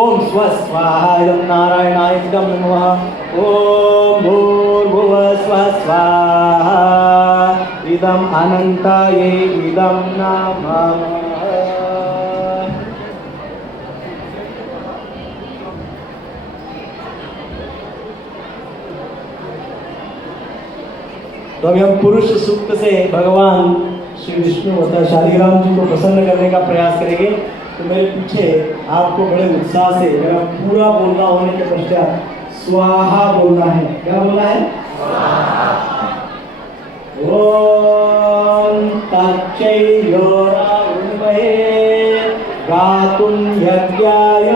ओम स्वस्वाहाय नारायणाय नमः। ओम भूर्भुवः स्वः स्वाहा इदम् अनंताय इदं नमः। तो अभी हम पुरुष सूक्त से भगवान श्री विष्णु अर्थात शालिग्राम जी को प्रसन्न करने का प्रयास करेंगे। तो मेरे पीछे आपको बड़े उत्साह से मेरा पूरा बोलना होने के पश्चात स्वाहा बोलना है। क्या बोलना है? ओम तच्चैयोरावृण्महे गातुं यज्ञाय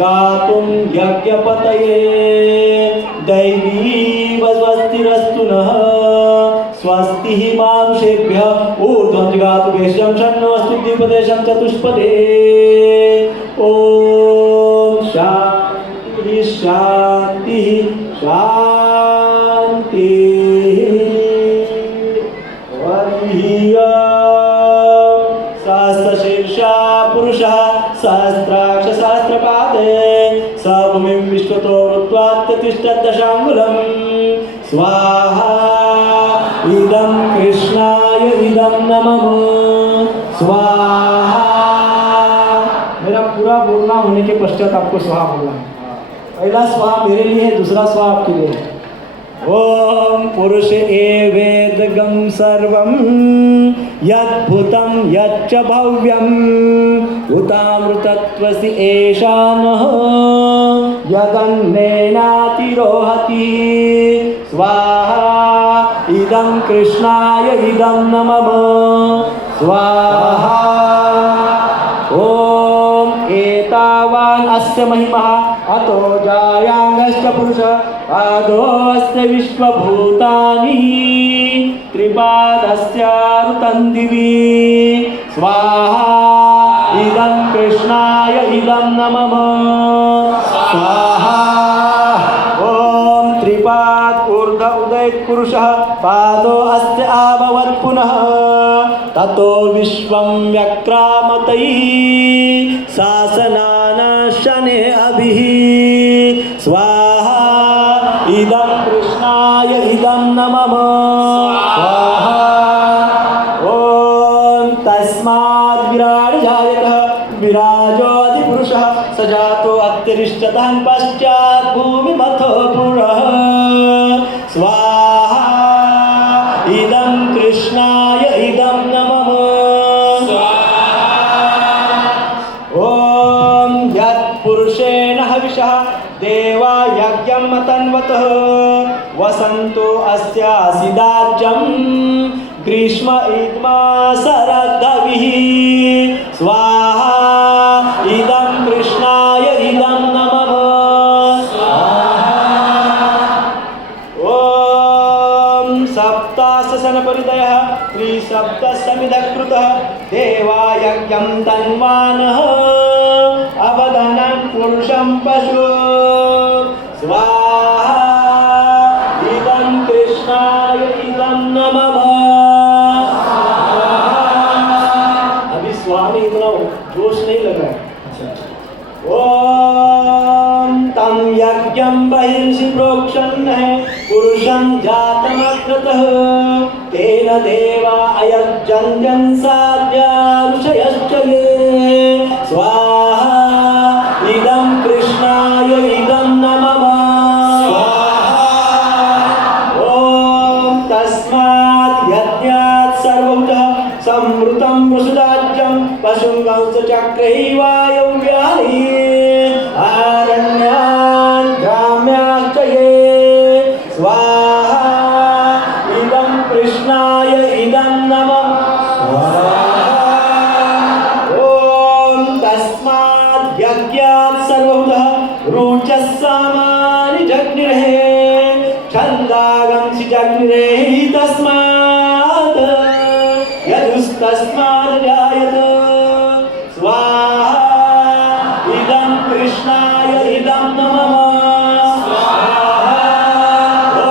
गातुं यज्ञपतये दैवी स्वस्तिरस्तु नः स्वस्ति मानुषेभ्यः ऊर्ध्वं जगातु भेषजं षण्णोऽस्तु द्विपदेशं चतुष्पदे। ओम शांति शांति शांति। सहस्रशीर्षा पुरुषः सहस्राक्ष सहस्रपादे स भूमिं विश्वतो वृत्त्वात्तिष्ठद्दशाङ्गुलम् स्वाहा इदं कृष्णाय इदं नमः स्वाहा। मेरा पूरा बोलना होने के पश्चात आपको स्वाहा बोलना है। पहला स्वाहा मेरे लिए है, दूसरा स्वाहा आपके लिए है। ओम पुरुष एवेदगं सर्वं यद्भुतं यच्च भव्यं उतामृतत्वसि एषानः यदन्नेनातिरोहति स्वाहा इदं कृष्णाय इदं नमः स्वाहा। ओम एतावान् अस्य महिमा अतो जायांगश्च पुरुषः पादोऽस्य विश्वभूतानि त्रिपादस्यारुतं दिवि स्वाहा इदं कृष्णाय इदं नमः स्वाहा। ओम त्रिपाद ऊर्ध्व उदय पुरुषः पादो अस्य आभवत् पुनः ततो विश्वं व्यक्रामतै शासनान शने अभिः स्वाहा इदं कृष्णाय इदं नमः स्वाहा। ओम तस्माद् विराट् जायतः विराजोऽधिपुरुषः स जातो अत्यरिष्टतः पश्चात् भूमिमथो पुरः स्वाहा इदं कृष्णाय इदं नमः स्वाहा। ओम यत्पुरुषेण हविषः देवा यज्ञं मतन्वतः वसन्तो अस्यासिदाज्यं ग्रीष्म इद्मा शरदभिः स्वाहा इदं कृष्णाय इदं नमः स्वाहा। ओम सप्तासनपरिदयः त्रिसप्तसमिधकृतः देवा यज्ञं तन्वानः अवदनं पुरुषं पशु स्वाहा इदं कृष्णाय इदं नमः स्वाहा। अभी स्वामी इतना जोश नहीं लग रहा है। ओम तं यज्ञं बहिर्षि प्रोक्षन् है पुरुषं जातमकृतः तेन देवा अयज्जन्यन् साध्या ऋषयश्च ये स्वाहा इदं कृष्णाय इदं नमः स्वाहा। ओम तस्मात् यज्ञात् सर्वभूतः संवृतं वसुदाज्यं पशुंवंशचक्रैवायव्यानि आरण्यान् ग्राम्याश्च ये छन्दागं जग्निरेहि तस्मात् यजुस्तस्मात् जायत स्वाहा इदं कृष्णाय इदं नमः ॐ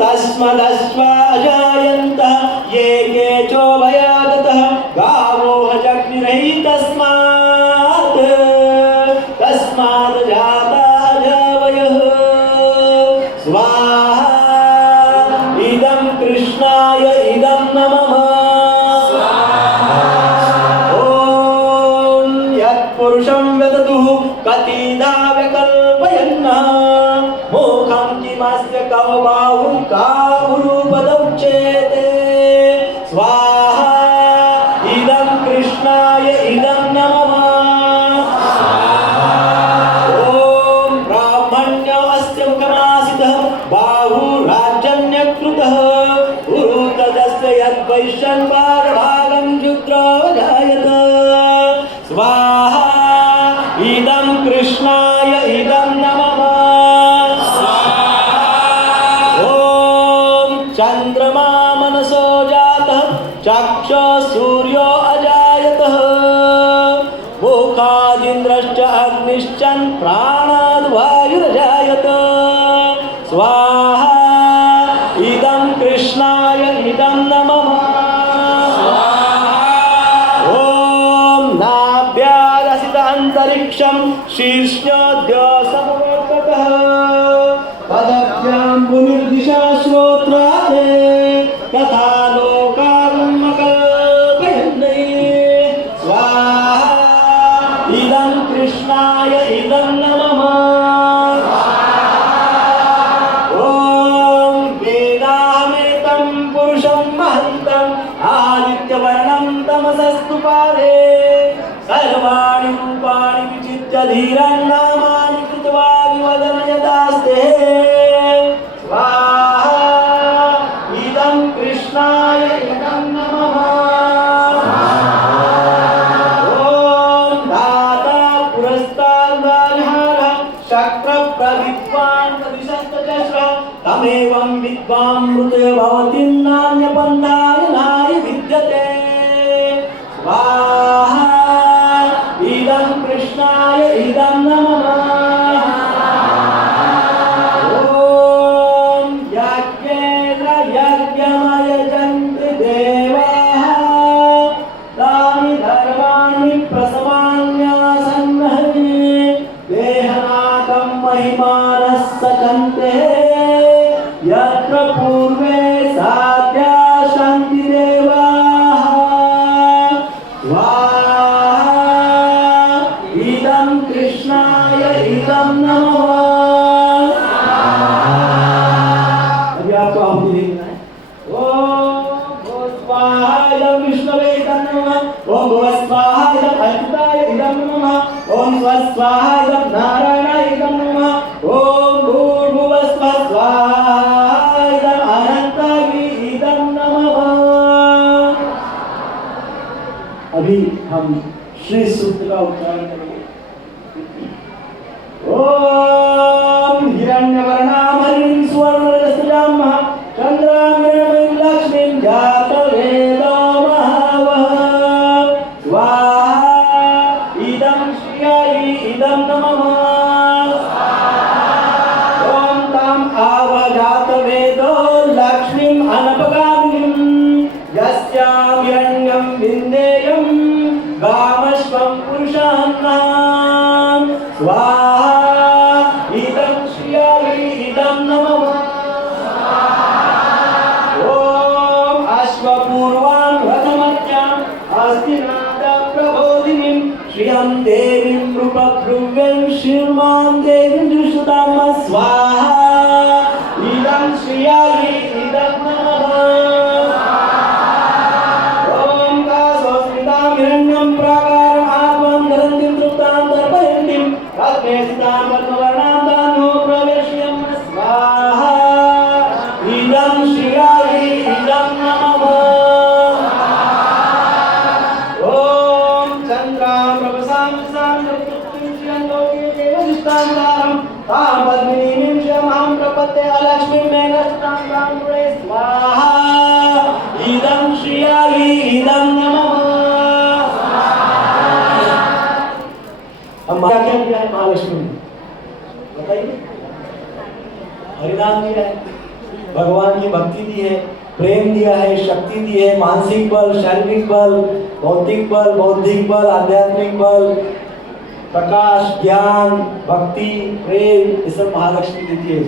तस्मदस्वाजायन्तः ये केचोभयागतः गावो जग्निरेहि तस्मात् जाता जावयः स्वाहा इदं कृष्णाय इदं नमः ॐ यत्पुरुषं वदतु कतिधा विकल्पयन्नः मोखं किमस्य कौ बाहुं काहुरूपदौच्यते स्वाहा इदं कृष्णाय इदं नमः बाहुराजन्यकृतः उरुतदस्य यद्वैश्यन्वारभागं शुद्रोऽजायत स्वाहा इदं कृष्णाय इदं नमः ॐ चन्द्रमा मनसो जातः चक्षुः सूर्यो अजायतः मुखादिन्द्रश्च अग्निश्चन् प्राणाद् वायुरजायत स्वाहा इदं कृष्णाय इदं नमः ॐ नाभ्यादसित अन्तरिक्षं शीर्ष्णोऽद्यो समवर्ततः पदभ्यां पुनर्दिशा श्रोत्रादे तथा लोकागमकल्पयन्ते स्वाहा इदं कृष्णाय इदं नमः आदित्यवर्णं तमसस्तु पारे सर्वाणि रूपाणि विचित्य धीरन्नामानि कृत्वा विवदन यदास्ते स्वाहा इदं कृष्णाय इदं नमः ॐ दाता पुरस्ताद्वारिहारः शक्रप्रविद्वान् प्रदिशस्तचस्रः तमेवं विद्वामृते भवति नान्यपन्थाय नाय विद्यते स्वाहा इदं कृष्णाय इदं नमः ॐ यज्ञेन यज्ञमयजन्ति देवाः तानि धर्माणि प्रसवान्यासन्नहि देहनाकं महिमानः सचन्ते यत्र पूर्वे साध्या शान्ति देवाः स्वाहा इदं कृष्णाय इदं नमः अभी आपको आहुति देना है ओम भो स्वाहा इदं विष्णवे इदं नमः ओम भुव स्वाहा इदं अच्युताय इदं नमः ओम स्व स्वाहा इदं नारायणाय इदं नमः ओम भूर्भुवः स्वः स्वाहा अभी हम श्री सूक्त का उच्चारण करेंगे ओम हिरण्यवर्णामरिं सुवर्णरजस्रजां चंद्रामृणमयीं लक्ष्मीं जातवेदो महावः स्वाहा इदं श्रियाय इदं नमः ओम तां आवजातवेदो लक्ष्मीं अनपगामिनीं यस्यां हिरण्यं विन्देयं गामश्वं पुरुषान्नां स्वाहा इदं श्रियाय इदं नमः ॐ अश्वपूर्वां रथमत्याम् अस्तिनादं प्रबोधिनीं श्रियं देवीं नृपभृव्यं श्रीर्मां देवीं दुष्टां स्वाहा इदं श्रियाय इदं नमः हिरण्यं प्राकारम् आत्मं धरन्तीं तृप्तां तर्पयन्तीं पद्मेसितां पद्मवर्णां तान्नो प्रवेश्यं स्वाहा इदं श्रियाय इदं नमः ॐ चन्द्रां प्रभसां सां श्रियं लोके देवदिष्टां तारं तां पद्मिनीं श्रियमहं प्रपद्ये अलक्ष्मीं स्वाहामृळे स्वाहा इदं श्रियायै इदं नमः। अब क्या किया है महालक्ष्मी ने बताइए। हरिनाम दिया है, भगवान की भक्ति दी है, प्रेम दिया है, शक्ति दी है, मानसिक बल, शारीरिक बल, भौतिक बल, बौद्धिक बल, आध्यात्मिक बल, प्रकाश, ज्ञान, भक्ति, प्रेम, ये सब महालक्ष्मी देती है।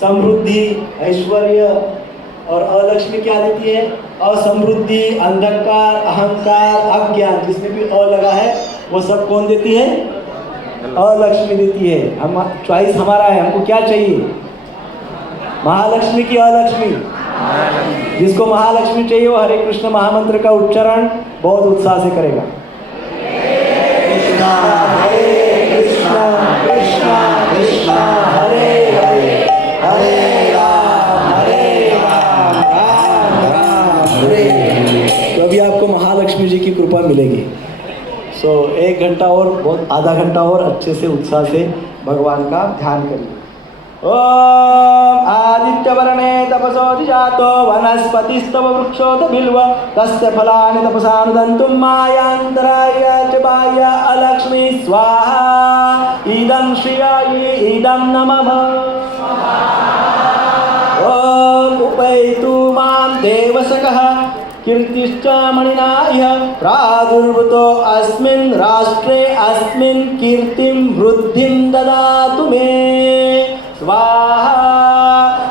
समृद्धि, ऐश्वर्य। और अलक्ष्मी क्या देती है? असमृद्धि, अंधकार, अहंकार, अज्ञान। जिसमें भी अ लगा है वो सब कौन देती है? अलक्ष्मी देती है। हम चॉइस हमारा है, हमको क्या चाहिए? महालक्ष्मी की अलक्ष्मी। जिसको महालक्ष्मी चाहिए वो हरे कृष्ण महामंत्र का उच्चारण बहुत उत्साह से करेगा। कृष्णा हरे कृष्णा कृष्णा कृष्णा हरे हरे हरे राम राम राम हरे। तो अभी आपको महालक्ष्मी जी की कृपा मिलेगी। सो 1 घंटा और बहुत आधा घंटा और अच्छे से उत्साह से भगवान का ध्यान करिए। ओम आदित्यवर्णे तपसोऽधिजातो वनस्पतिस्तव वृक्षोऽथ बिल्व तस्य फलानि तपसानुदन्तुं मायान्तराय च बाह्य अलक्ष्मी स्वाहा इदं श्रियायै इदं नमः। ओम उपैतु मां देवसखः कीर्तिश्च मणिना इह प्रादुर्भूतो अस्मिन् राष्ट्रे अस्मिन् कीर्तिं वृद्धिं ददातु मे स्वाहा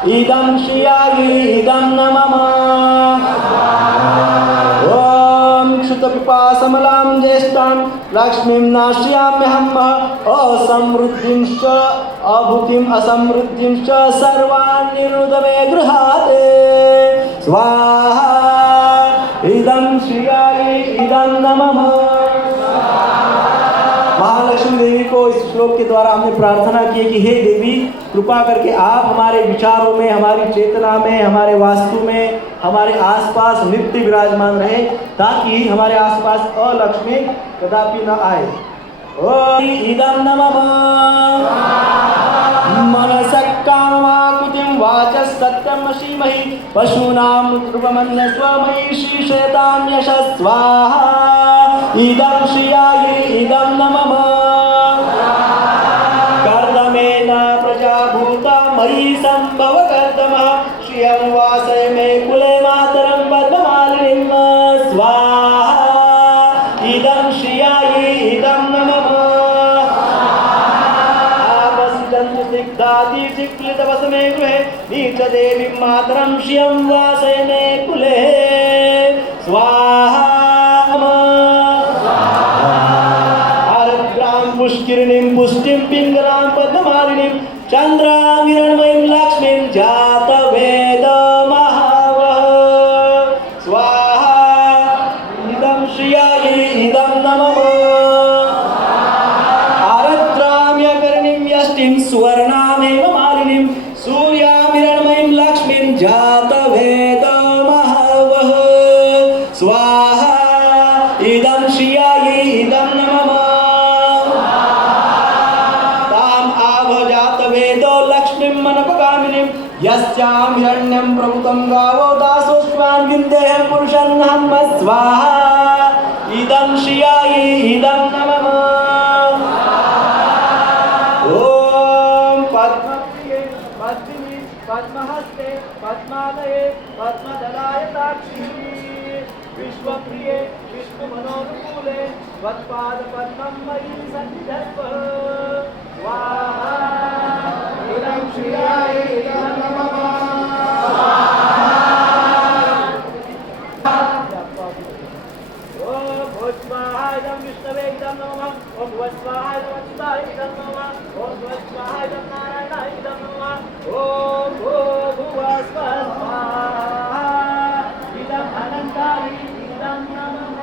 इदं श्रियायै इदं नमः। ओम क्षुतपिपासमलां ज्येष्ठां लक्ष्मीं नाश्रयाम्यहं असमृद्धिंश्च अभूतिम् असमृद्धिंश्च सर्वान् निरुद्ध मे गृहाते स्वाहा इदं श्रियायै इदं नमः। महालक्ष्मी देवी को इस श्लोक के द्वारा हमने प्रार्थना की है कि हे देवी, कृपा करके आप हमारे विचारों में, हमारी चेतना में, हमारे वास्तु में, हमारे आसपास नित्य विराजमान रहे, ताकि हमारे आसपास अलक्ष्मी कदापि न आए। ओम इदं नमः। मनसक्कामाकुतिं वाचस्तत्यं अशीमहि पशूनां ध्रुवमन्य स्वमयि शीर्षयतां यशः स्वाहा इदं श्रियायै इदं नमः। कर्दमेन प्रजाभूता मयि सम्भव कर्दमः श्रियं वासय मे कुले मातरं पद्ममालिनीं स्वाहा इदं श्रियायै इदं नमः। सिक्लितवसमे गृहे नीचदेवीं मातरं श्रियं वासय मे कुले स्वाहा। आर्द्रां पुष्किरणीं पुष्टिं पिङ्गलां पद्ममालिनीं चन्द्रां हिरण्मयीं लक्ष्मीं जातवेदमहावः स्वाहा इदं श्रियायै इदं नमः। आरद्रां यकर्णीं यष्टिं सुवर्णामेव मालिनीं सूर्यां हिरण्मयीं लक्ष्मीं जातवेदमहावः स्वाहा इदं श्रियायै इदं नमः। ताम् आवजातवेदो लक्ष्मीं मनपगामिनीं यस्यां हिरण्यं प्रभुतं गावो दासोऽश्वान् विन्देहं पुरुषन्नहं स्वाहा इदं श्रियायै इदं नमः। ओम पद्मप्रिये पद्मिनी पद्महस्ते पद्मालये पद्मदलायताक्षी विश्वप्रिये विष्णुमनोनुकूले त्वत्पादपद्मं मयि सन्निधत्स्व स्वाहा इदं श्रियायै इदं नमः। ओम भूस्वाहा इदं विष्णवे इदं नमः। ओम भुवस्वाहा इदं अच्युताय इदं नमः। ओम भुवस्वाहा इदं नारायणाय इदं नमः। ओम भूर्भुवः स्वः स्वाहा इदं अनन्ताय इदं नमः।